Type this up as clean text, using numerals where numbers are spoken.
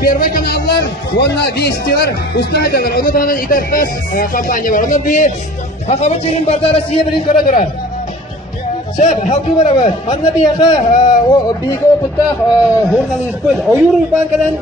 Первый каналlar, онна бейстер, устраивали, он это и таркас компания бар. Он би, хахабат чигин барда Россия билин кора дура. Шеп, хавки барабы. Анна бияха, о бига опытта журналист код. Оюру банкадан